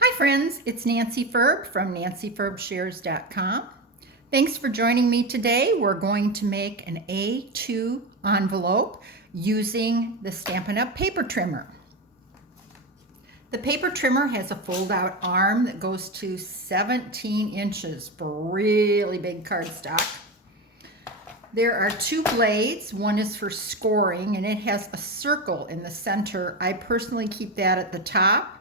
Hi friends, it's Nancy Ferb from nancyferbshares.com. Thanks for joining me today. We're going to make an A2 envelope using the Stampin' Up! Paper trimmer. The paper trimmer has a fold-out arm that goes to 17 inches for really big cardstock. There are two blades. One is for scoring and it has a circle in the center. I personally keep that at the top.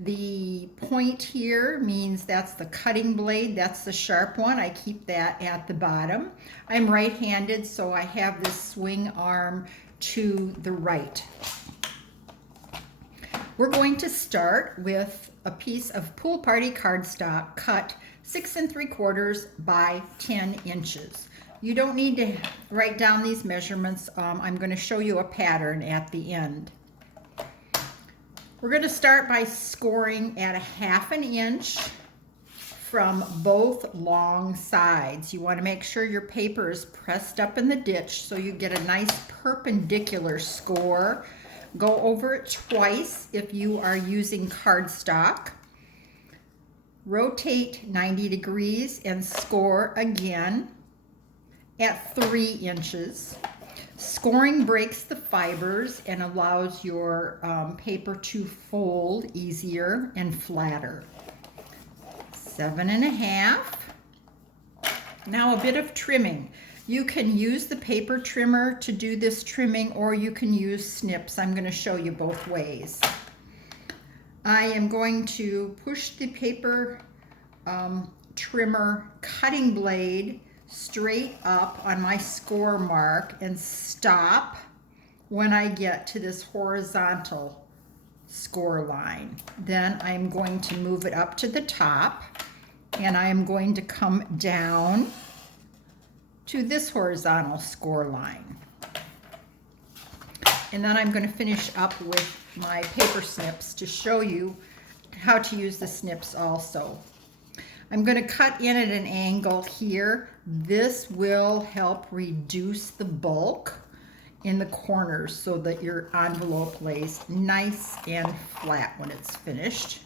The point here means that's the cutting blade. That's the sharp one. I keep that at the bottom. I'm right-handed, so I have this swing arm to the right. We're going to start with a piece of pool party cardstock cut 6 3/4 by 10 inches. You don't need to write down these measurements. I'm going to show you a pattern at the end. We're going to start by scoring at 1/2 inch from both long sides. You want to make sure your paper is pressed up in the ditch so you get a nice perpendicular score. Go over it twice if you are using cardstock. Rotate 90 degrees and score again at 3 inches. Scoring breaks the fibers and allows your paper to fold easier and flatter. 7 1/2. Now a bit of trimming. You can use the paper trimmer to do this trimming, or you can use snips. I'm going to show you both ways. I am going to push the paper trimmer cutting blade straight up on my score mark and stop when I get to this horizontal score line. Then I'm going to move it up to the top and I am going to come down to this horizontal score line. And then I'm going to finish up with my paper snips to show you how to use the snips also. I'm going to cut in at an angle here. This will help reduce the bulk in the corners so that your envelope lays nice and flat when it's finished.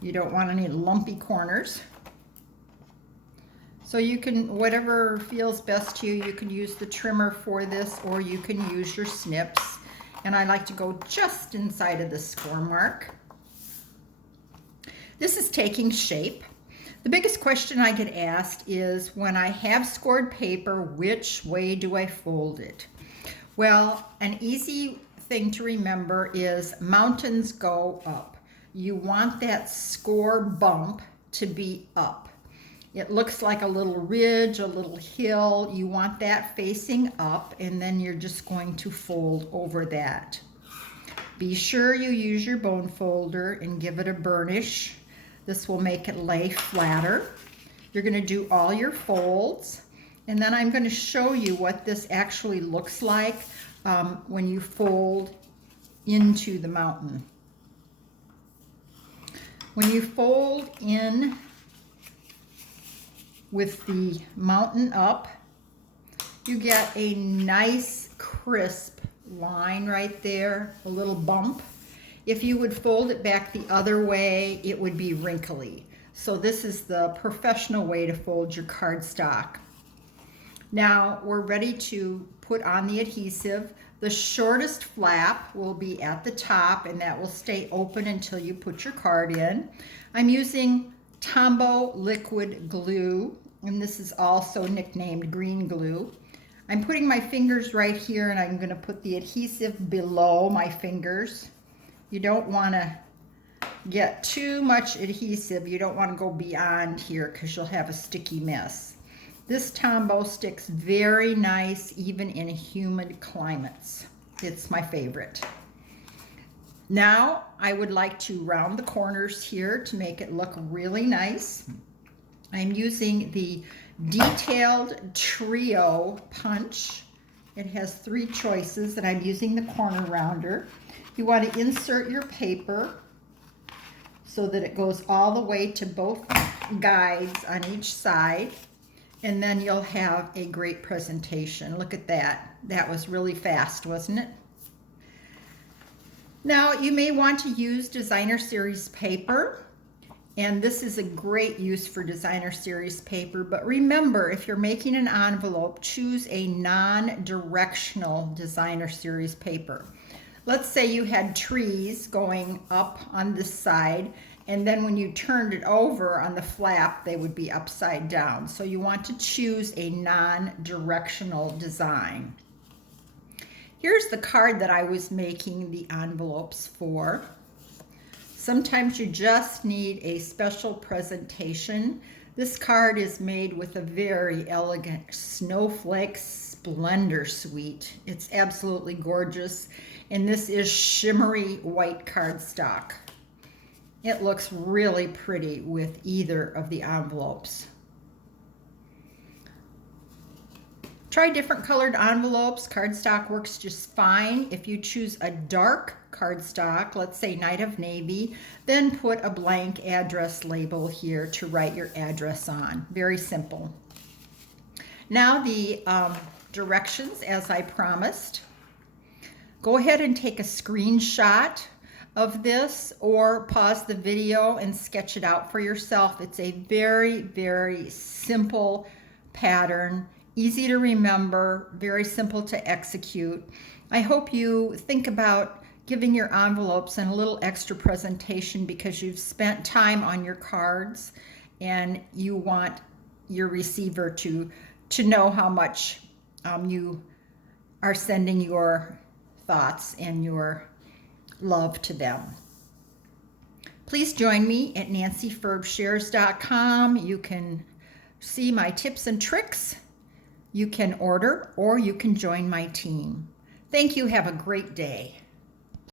You don't want any lumpy corners. So you can, whatever feels best to you, you can use the trimmer for this or you can use your snips. And I like to go just inside of the score mark. This is taking shape. The biggest question I get asked is, when I have scored paper, which way do I fold it? Well, an easy thing to remember is mountains go up. You want that score bump to be up. It looks like a little ridge, a little hill. You want that facing up, and then you're just going to fold over that. Be sure you use your bone folder and give it a burnish. This will make it lay flatter. You're going to do all your folds, and then I'm going to show you what this actually looks like when you fold into the mountain. When you fold in with the mountain up, you get a nice crisp line right there, a little bump. If you would fold it back the other way, it would be wrinkly. So this is the professional way to fold your cardstock. Now we're ready to put on the adhesive. The shortest flap will be at the top and that will stay open until you put your card in. I'm using Tombow liquid glue, and this is also nicknamed green glue. I'm putting my fingers right here and I'm going to put the adhesive below my fingers. You don't want to get too much adhesive. You don't want to go beyond here because you'll have a sticky mess. This Tombow sticks very nice even in humid climates. It's my favorite. Now I would like to round the corners here to make it look really nice. I'm using the Detailed Trio punch. It has 3 choices and I'm using the corner rounder. You want to insert your paper so that it goes all the way to both guides on each side, and then you'll have a great presentation. Look at that. That was really fast, wasn't it? Now you may want to use designer series paper, and this is a great use for designer series paper, but remember, if you're making an envelope, choose a non-directional designer series paper. Let's say you had trees going up on this side, and then when you turned it over on the flap, they would be upside down. So you want to choose a non-directional design. Here's the card that I was making the envelopes for. Sometimes you just need a special presentation. This card is made with a very elegant snowflake splendor suite. It's absolutely gorgeous. And this is shimmery white cardstock. It looks really pretty with either of the envelopes. Try different colored envelopes. Cardstock works just fine. If you choose a dark cardstock, let's say Night of Navy, then put a blank address label here to write your address on. Very simple. Now the directions, as I promised. Go ahead and take a screenshot of this or pause the video and sketch it out for yourself. It's a very, very simple pattern. Easy to remember, very simple to execute. I hope you think about giving your envelopes and a little extra presentation because you've spent time on your cards and you want your receiver to know how much you are sending your thoughts and your love to them. Please join me at nancyferbshares.com. You can see my tips and tricks. You can order or you can join my team. Thank you. Have a great day.